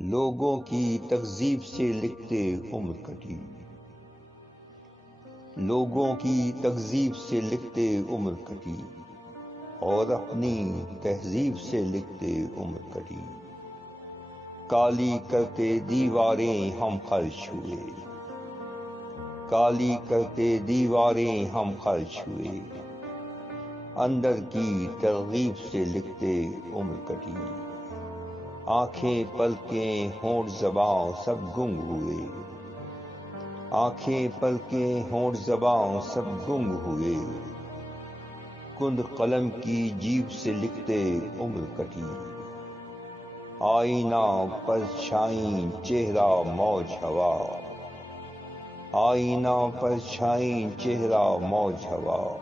لوگوں کی تکذیب سے لکھتے عمر کٹی، لوگوں کی تکذیب سے لکھتے عمر کٹی، اور اپنی تہذیب سے لکھتے عمر کٹی۔ کالی کرتے دیواریں ہم خرچ ہوئے، کالی کرتے دیواریں ہم خرچ ہوئے، اندر کی ترغیب سے لکھتے عمر کٹی۔ آنکھیں پلکیں ہونٹ زباں سب گنگ ہوئے، آنکھیں پلکیں ہونٹ زباں سب گنگ ہوئے، کند قلم کی جیب سے لکھتے عمر کٹی۔ آئینہ پرچھائیں چہرہ موج ہوا، آئینہ پرچھائیں چہرہ موج ہوا،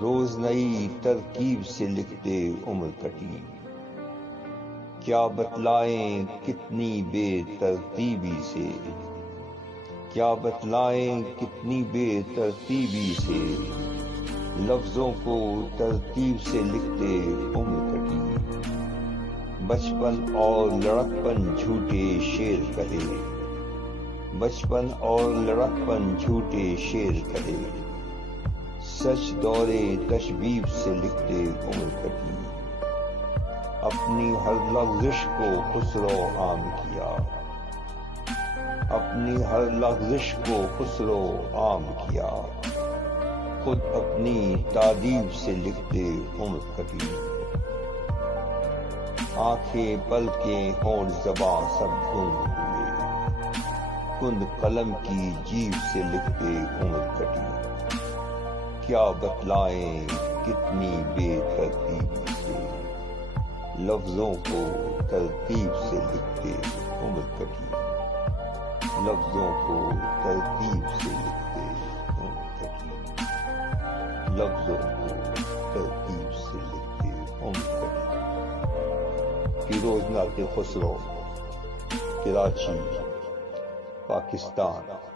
روز نئی ترکیب سے لکھتے عمر کٹی۔ کیا بتلائیں کتنی بے ترتیبی سے، کیا بتلائیں کتنی بے ترتیبی سے، لفظوں کو ترتیب سے لکھتے عمر کٹی۔ بچپن اور لڑکپن جھوٹے شعر کہے، بچپن اور لڑکپن جھوٹے شعر کہے، سچ دورے تشبیب سے لکھتے عمر کٹی۔ اپنی ہر لغزش کو خسرو عام کیا، اپنی ہر لغزش کو خسرو عام کیا، خود اپنی تادیب سے لکھتے عمر کٹی۔ آنکھیں پلکیں ہونٹ زباں سب گم ہوئے، کند قلم کی جیب سے لکھتے عمر کٹی۔ کیا بتلائیں کتنی بے ترتیبی سے، لفظوں کو ترتیب سے لکھتے عمر کٹی، لفظوں کو ترتیب سے لکھتے عمر کٹی، لفظوں کو ترتیب سے لکھتے عمر کٹی۔ فیروز ناتِ خسرو، کراچی، پاکستان۔